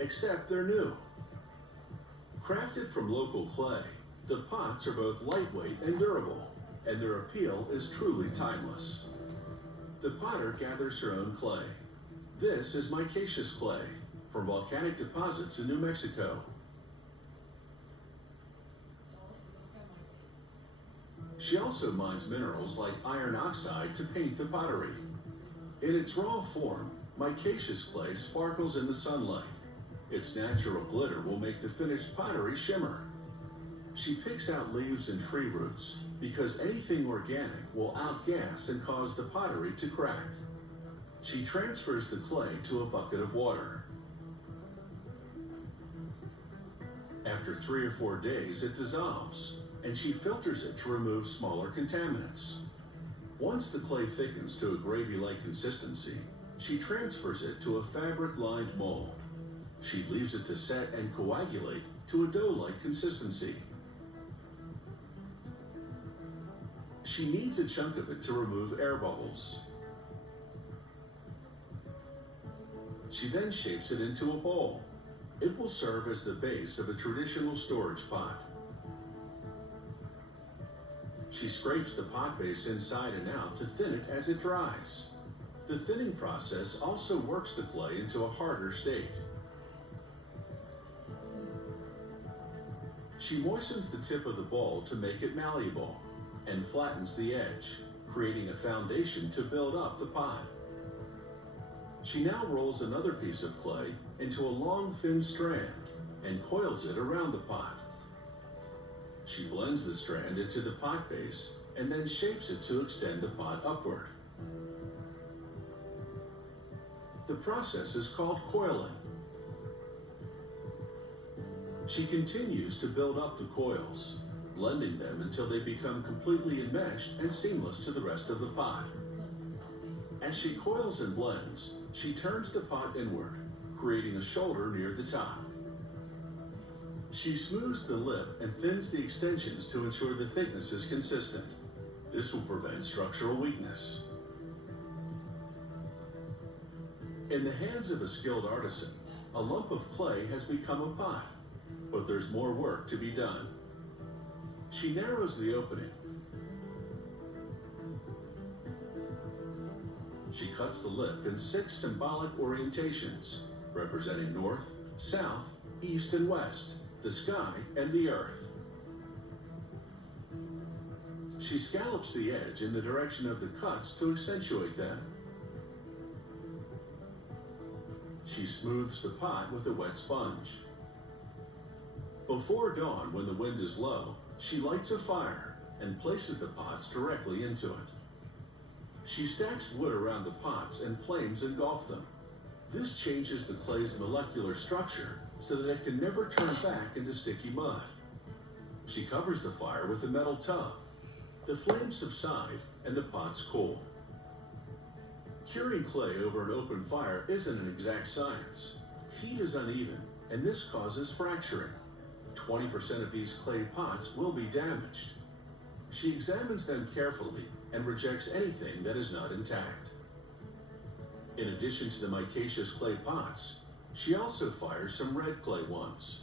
except they're new. Crafted from local clay, the pots are both lightweight and durable, and their appeal is truly timeless. The potter gathers her own clay. This is micaceous clay from volcanic deposits in New Mexico. She also mines minerals like iron oxide to paint the pottery. In its raw form, micaceous clay sparkles in the sunlight. Its natural glitter will make the finished pottery shimmer. She picks out leaves and tree roots because anything organic will outgas and cause the pottery to crack. She transfers the clay to a bucket of water. After 3 or 4 days, it dissolves, and she filters it to remove smaller contaminants. Once the clay thickens to a gravy-like consistency, she transfers it to a fabric-lined mold. She leaves it to set and coagulate to a dough-like consistency. She kneads a chunk of it to remove air bubbles. She then shapes it into a bowl. It will serve as the base of a traditional storage pot. She scrapes the pot base inside and out to thin it as it dries. The thinning process also works the clay into a harder state. She moistens the tip of the bowl to make it malleable and flattens the edge, creating a foundation to build up the pot. She now rolls another piece of clay into a long, thin strand and coils it around the pot. She blends the strand into the pot base and then shapes it to extend the pot upward. The process is called coiling. She continues to build up the coils, blending them until they become completely enmeshed and seamless to the rest of the pot. As she coils and blends, she turns the pot inward, creating a shoulder near the top. She smooths the lip and thins the extensions to ensure the thickness is consistent. This will prevent structural weakness. In the hands of a skilled artisan, a lump of clay has become a pot, but there's more work to be done. She narrows the opening. She cuts the lip in 6 symbolic orientations, representing north, south, east, and west, the sky, and the earth. She scallops the edge in the direction of the cuts to accentuate them. She smooths the pot with a wet sponge. Before dawn, when the wind is low, she lights a fire and places the pots directly into it. She stacks wood around the pots and flames engulf them. This changes the clay's molecular structure so that it can never turn back into sticky mud. She covers the fire with a metal tub. The flames subside and the pots cool. Curing clay over an open fire isn't an exact science. Heat is uneven, and this causes fracturing. 20% of these clay pots will be damaged. She examines them carefully and rejects anything that is not intact. In addition to the micaceous clay pots, she also fires some red clay ones.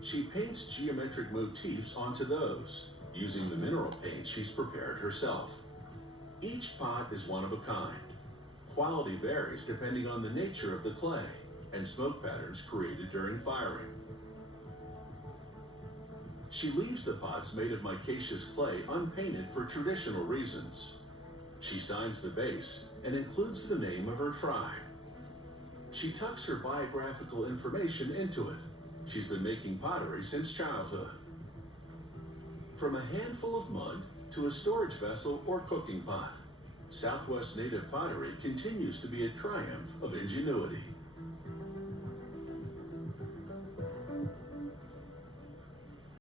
She paints geometric motifs onto those, using the mineral paint she's prepared herself. Each pot is one of a kind. Quality varies depending on the nature of the clay and smoke patterns created during firing. She leaves the pots made of micaceous clay unpainted for traditional reasons. She signs the base and includes the name of her tribe. She tucks her biographical information into it. She's been making pottery since childhood. From a handful of mud to a storage vessel or cooking pot, Southwest native pottery continues to be a triumph of ingenuity.